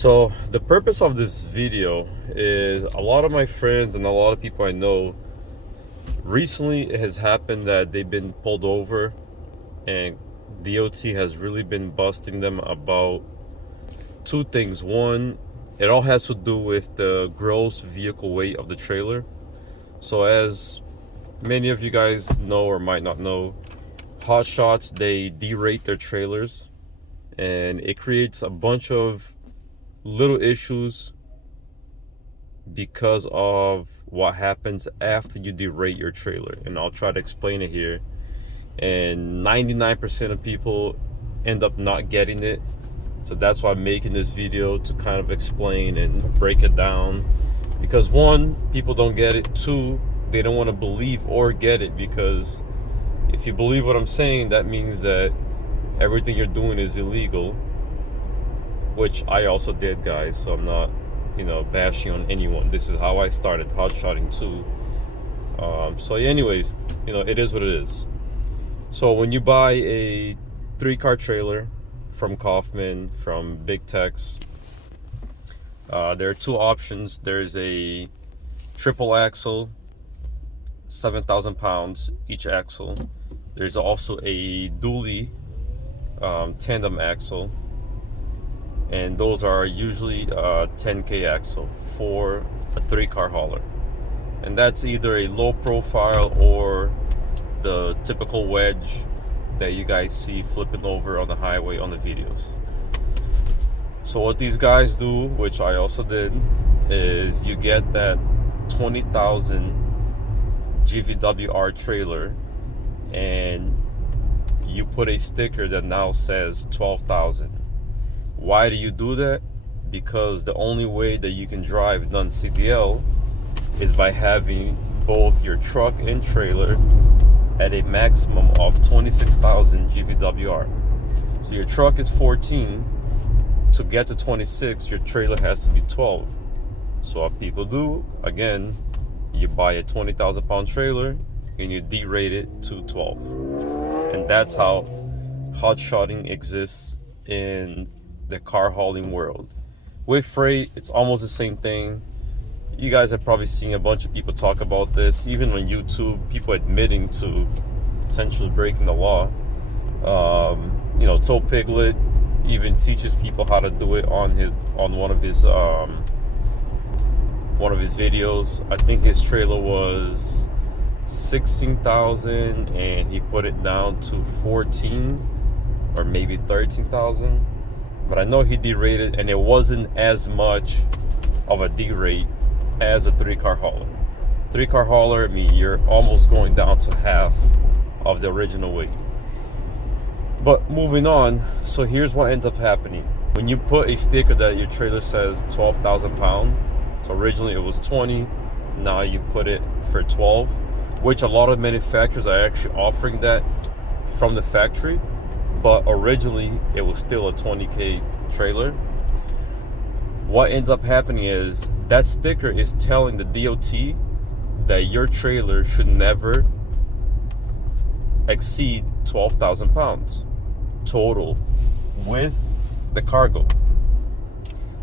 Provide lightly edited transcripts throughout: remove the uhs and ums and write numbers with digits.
So the purpose of this video is a lot of my friends and a lot of people I know, recently it has happened that they've been pulled over and DOT has really been busting them about two things. One, it all has to do with the gross vehicle weight of the trailer. So as many of you guys know or might not know, Hotshots, they derate their trailers and it creates a bunch of little issues because of what happens after you derate your trailer, and I'll try to explain it here. And 99% of people end up not getting it, so that's why I'm making this video, to kind of explain and break it down, because one, people don't get it. Two, they don't want to believe or get it, because if you believe what I'm saying, that means that everything you're doing is illegal, which I also did, guys, so I'm not, bashing on anyone. This is how I started hotshotting too. So anyways, it is what it is. So when you buy a 3-car trailer from Kaufman, from Big Tex, there are two options. There's a triple axle, 7,000 pounds each axle. There's also a dually tandem axle, and those are usually 10K axle for a 3-car hauler, and that's either a low profile or the typical wedge that you guys see flipping over on the highway on the videos. So what these guys do, which I also did, is you get that 20,000 GVWR trailer and you put a sticker that now says 12,000. Why do you do that? Because the only way that you can drive non-CDL is by having both your truck and trailer at a maximum of 26,000 GVWR. So your truck is 14. To get to 26, your trailer has to be 12. So what people do, again, you buy a 20,000 pound trailer and you derate it to 12. And that's how hotshotting exists in the car hauling world. With freight, it's almost the same thing. You guys have probably seen a bunch of people talk about this, even on YouTube, people admitting to potentially breaking the law. Toe Piglet even teaches people how to do it on one of his videos. I think his trailer was 16,000 and he put it down to 14 or maybe 13,000. But I know he derated, and it wasn't as much of a derate as a 3-car hauler. 3-car hauler, I mean, you're almost going down to half of the original weight. But moving on, so here's what ends up happening. When you put a sticker that your trailer says 12,000 pounds, so originally it was 20, now you put it for 12, which a lot of manufacturers are actually offering that from the factory. But originally it was still a 20K trailer. What ends up happening is that sticker is telling the DOT that your trailer should never exceed 12,000 pounds total with the cargo.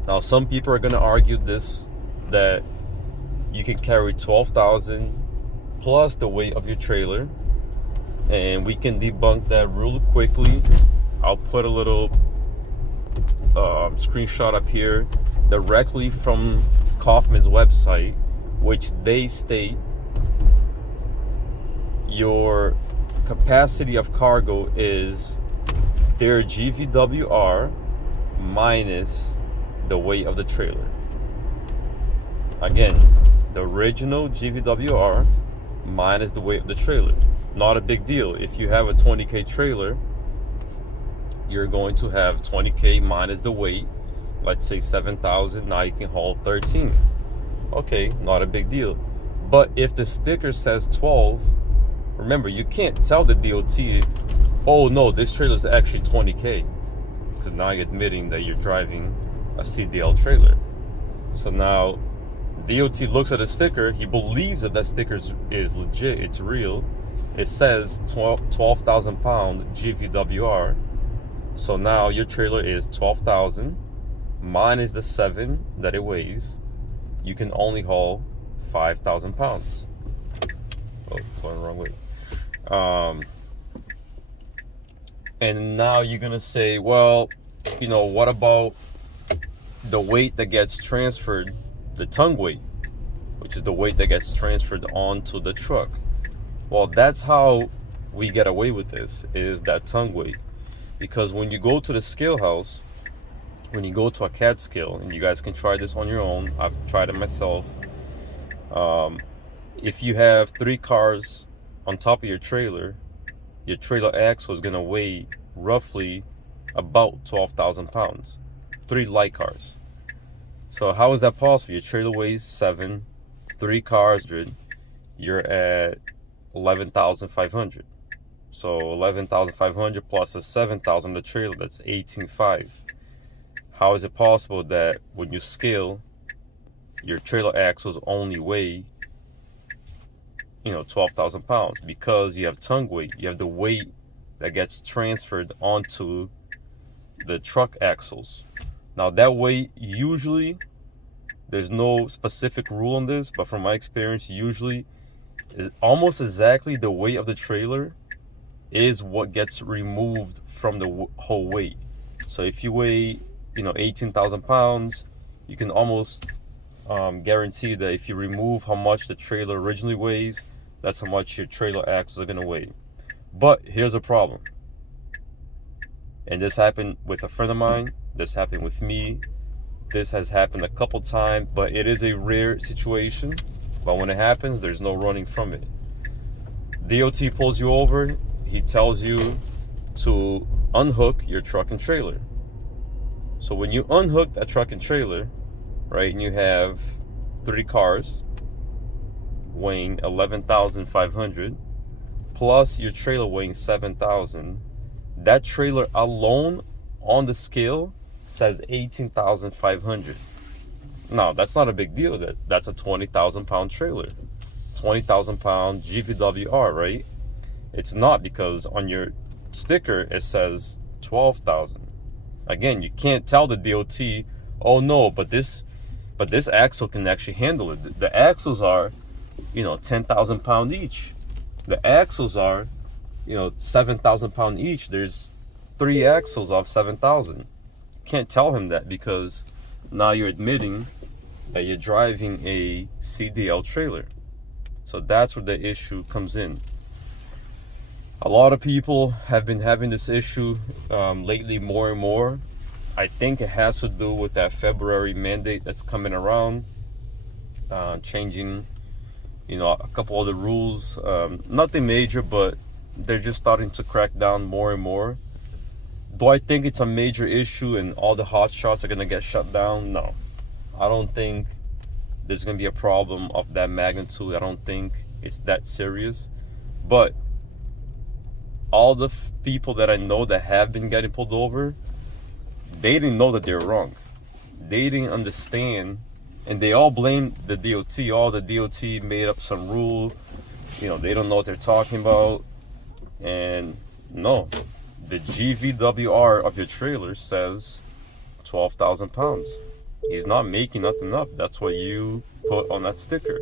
Now some people are going to argue this, that you can carry 12,000 plus the weight of your trailer, and we can debunk that real quickly. I'll put a little screenshot up here directly from Kaufman's website, which they state your capacity of cargo is their GVWR minus the weight of the trailer. Again, the original GVWR minus the weight of the trailer. Not a big deal. If you have a 20K trailer, you're going to have 20K minus the weight. Let's say 7,000, now you can haul 13. Okay, not a big deal. But if the sticker says 12, remember, you can't tell the DOT, oh no, this trailer is actually 20K, because now you're admitting that you're driving a CDL trailer. So now DOT looks at a sticker, he believes that sticker is legit, it's real. It says 12,000 pound GVWR. So now your trailer is 12,000 minus the 7 that it weighs, you can only haul 5,000 pounds. Oh, going the wrong way. And now you're gonna say, well, what about the weight that gets transferred, the tongue weight, which is the weight that gets transferred onto the truck? Well, that's how we get away with this, is that tongue weight. Because when you go to the scale house, when you go to a CAD scale, and you guys can try this on your own, I've tried it myself. If you have 3 cars on top of your trailer axle is gonna weigh roughly about 12,000 pounds. 3 light cars. So how is that possible? Your trailer weighs 7, 3 cars, you're at 11,500. So 11,500 plus the 7,000 the trailer, that's 18,500. How is it possible that when you scale, your trailer axles only weigh 12,000 pounds? Because you have tongue weight. You have the weight that gets transferred onto the truck axles. Now that weight, usually, there's no specific rule on this, but from my experience, usually is almost exactly the weight of the trailer is what gets removed from the whole weight. So if you weigh 18,000 pounds, you can almost guarantee that if you remove how much the trailer originally weighs, that's how much your trailer axles are going to weigh. But here's a problem, and this happened with a friend of mine, this happened with me, this has happened a couple times, but it is a rare situation. But when it happens, there's no running from it. DOT pulls you over, he tells you to unhook your truck and trailer. So when you unhook that truck and trailer, right, and you have 3 cars weighing 11,500 plus your trailer weighing 7,000, that trailer alone on the scale says 18,500. Now that's not a big deal. That's a 20,000 pound trailer, 20,000 pound GVWR, right? It's not, because on your sticker it says 12,000. Again, you can't tell the DOT, oh no, but this axle can actually handle it. The axles are 10,000 pound each. The axles are 7,000 pound each. There's 3 axles of 7,000. Can't tell him that, because now you're admitting that you're driving a CDL trailer. So that's where the issue comes in. A lot of people have been having this issue lately, more and more. I think it has to do with that February mandate that's coming around, changing a couple of the rules. Nothing major, but they're just starting to crack down more and more. Do I think it's a major issue and all the hotshots are going to get shut down? No. I don't think there's going to be a problem of that magnitude. I don't think it's that serious. But all the people that I know that have been getting pulled over, they didn't know that they were wrong. They didn't understand, and they all blame the DOT. All the DOT made up some rule. They don't know what they're talking about. And no, the GVWR of your trailer says 12,000 pounds. He's not making nothing up. That's what you put on that sticker.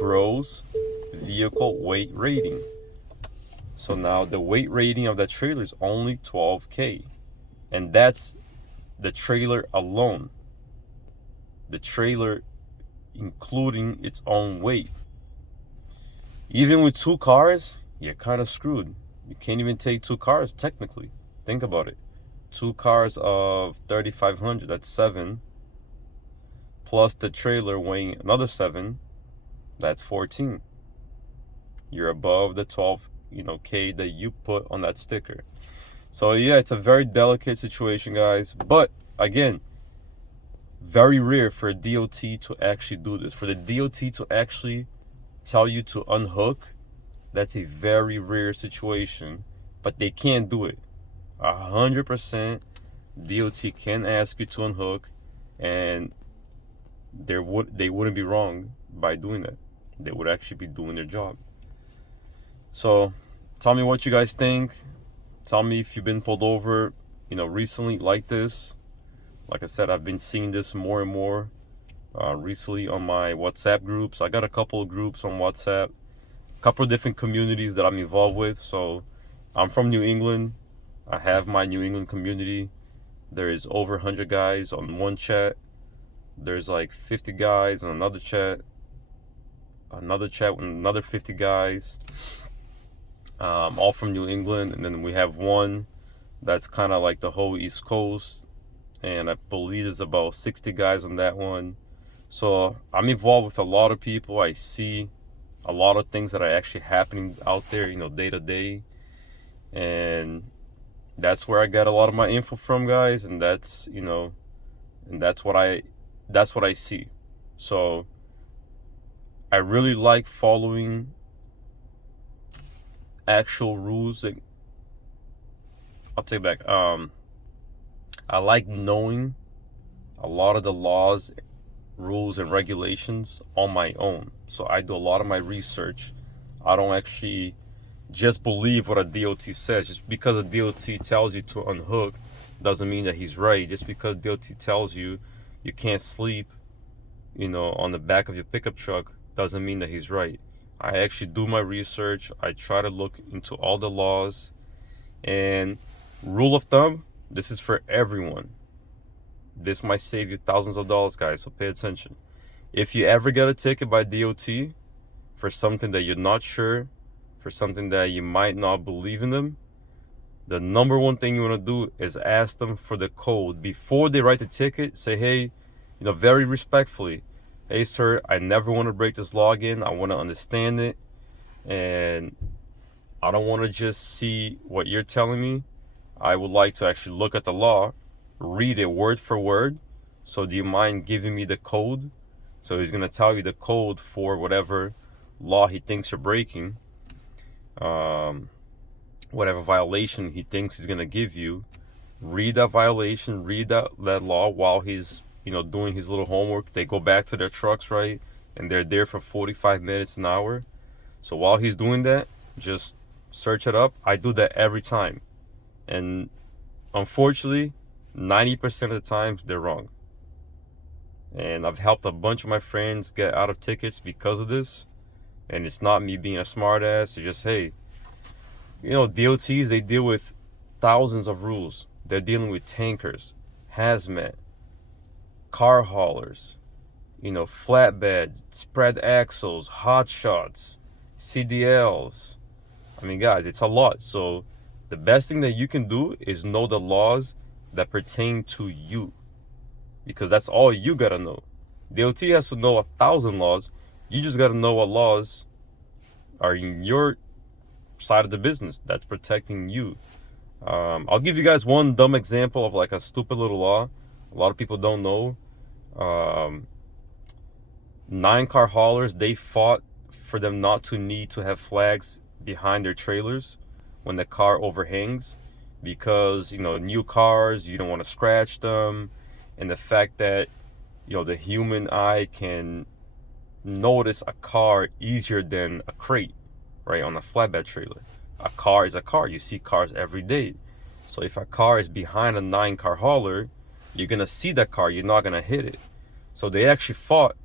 Gross vehicle weight rating. So now the weight rating of that trailer is only 12K. And that's the trailer alone. The trailer including its own weight. Even with 2 cars, you're kind of screwed. You can't even take 2 cars technically. Think about it. 2 cars of 3,500, that's 7. Plus the trailer weighing another 7, that's 14. You're above the 12K that you put on that sticker. So yeah, it's a very delicate situation, guys. But again, very rare for a DOT to actually do this. For the DOT to actually tell you to unhook, that's a very rare situation. But they can do it. 100% DOT can ask you to unhook, and they wouldn't be wrong by doing that. They would actually be doing their job. So tell me what you guys think. Tell me if you've been pulled over recently like this. Like I said, I've been seeing this more and more recently on my WhatsApp groups. I got a couple of groups on WhatsApp, a couple of different communities that I'm involved with. So I'm from New England. I have my New England community. There is over 100 guys on one chat. There's like 50 guys on another chat with another 50 guys, all from New England. And then we have one that's kind of like the whole East Coast, and I believe there's about 60 guys on that one. So I'm involved with a lot of people. I see a lot of things that are actually happening out there, day to day. And that's where I get a lot of my info from, guys. And that's what I see. So I really like following actual rules. I'll take it back. I like knowing a lot of the laws, rules, and regulations on my own. So I do a lot of my research. I don't actually just believe what a DOT says. Just because a DOT tells you to unhook doesn't mean that he's right. Just because DOT tells you you can't sleep, on the back of your pickup truck doesn't mean that he's right. I actually do my research. I try to look into all the laws. And rule of thumb, this is for everyone. This might save you thousands of dollars, guys, so pay attention. If you ever get a ticket by DOT for something that you're not sure, for something that you might not believe in them, the number one thing you want to do is ask them for the code. Before they write the ticket, say, hey, very respectfully, hey, sir, I never want to break this law again. I want to understand it. And I don't want to just see what you're telling me. I would like to actually look at the law, read it word for word. So do you mind giving me the code? So he's going to tell you the code for whatever law he thinks you're breaking. Whatever violation he thinks he's going to give you. Read that violation, read that law while he's doing his little homework. They go back to their trucks, right? And they're there for 45 minutes, an hour. So while he's doing that, just search it up. I do that every time. And unfortunately, 90% of the times they're wrong. And I've helped a bunch of my friends get out of tickets because of this. And it's not me being a smartass. It's just, hey, DOTs, they deal with thousands of rules. They're dealing with tankers, hazmat, car haulers, flatbed, spread axles, hotshots, CDLs. I mean, guys, it's a lot. So the best thing that you can do is know the laws that pertain to you, because that's all you gotta know. DOT has to know 1,000 laws. You just gotta know what laws are in your side of the business that's protecting you. I'll give you guys one dumb example of like a stupid little law a lot of people don't know. 9-car haulers, they fought for them not to need to have flags behind their trailers when the car overhangs, because new cars, you don't want to scratch them, and the fact that the human eye can notice a car easier than a crate, right? On a flatbed trailer, a car is a car. You see cars every day. So if a car is behind a 9-car hauler, you're gonna see that car, you're not gonna hit it. So they actually fought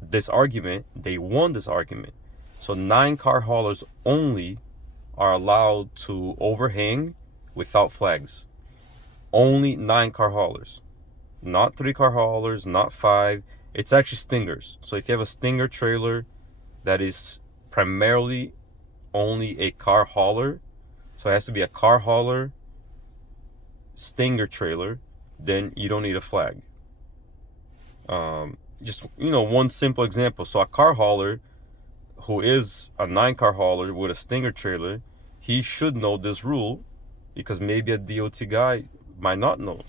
this argument. They won this argument. So 9-car haulers only are allowed to overhang without flags. Only 9-car haulers, not 3-car haulers, not 5. It's actually stingers. So if you have a stinger trailer that is primarily only a car hauler, so it has to be a car hauler stinger trailer, then you don't need a flag. Just one simple example. So a car hauler who is a 9-car hauler with a stinger trailer, he should know this rule, because maybe a DOT guy might not know,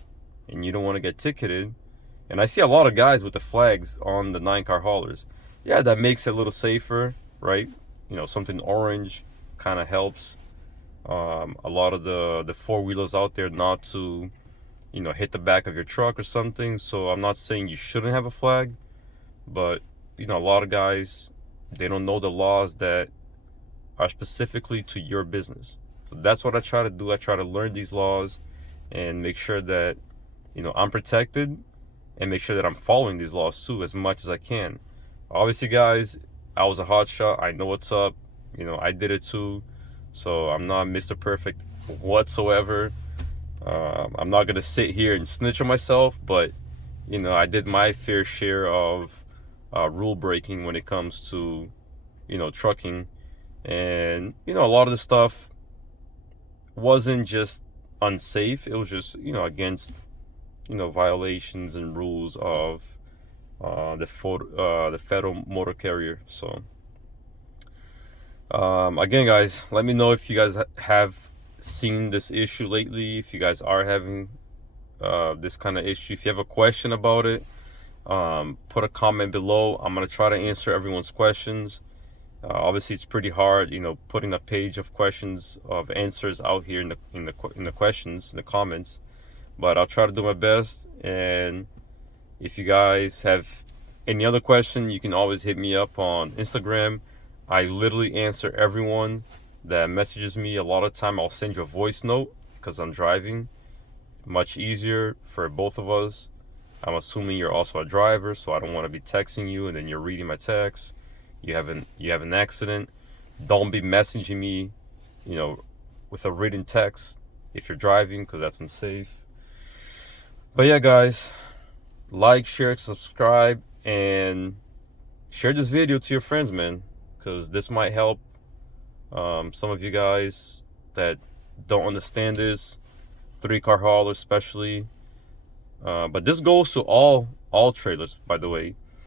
and you don't want to get ticketed. And I see a lot of guys with the flags on the 9-car haulers. Yeah, that makes it a little safer, right? Something orange kind of helps a lot of the four-wheelers out there not to hit the back of your truck or something. So I'm not saying you shouldn't have a flag, but a lot of guys, they don't know the laws that are specifically to your business. So that's what I try to do. I try to learn these laws and make sure that I'm protected, and make sure that I'm following these laws too as much as I can. Obviously, guys, I was a hotshot. I know what's up. I did it too. So I'm not Mr. Perfect whatsoever. I'm not gonna sit here and snitch on myself, but I did my fair share of rule breaking when it comes to trucking, and a lot of the stuff wasn't just unsafe. It was just against violations and rules of the federal motor carrier. So again, guys, let me know if you guys have seen this issue lately, if you guys are having this kind of issue. If you have a question about it, put a comment below. I'm gonna try to answer everyone's questions. Obviously, it's pretty hard, putting a page of questions of answers out here in the questions in the comments. But I'll try to do my best. And if you guys have any other question, you can always hit me up on Instagram. I literally answer everyone that messages me. A lot of time I'll send you a voice note because I'm driving. Much easier for both of us. I'm assuming you're also a driver, so I don't want to be texting you and then you're reading my text. You have an accident. Don't be messaging me, with a written text if you're driving, because that's unsafe. But yeah, guys, like, share, subscribe, and share this video to your friends, man, because this might help some of you guys that don't understand this, 3-car haulers especially. But this goes to all trailers, by the way.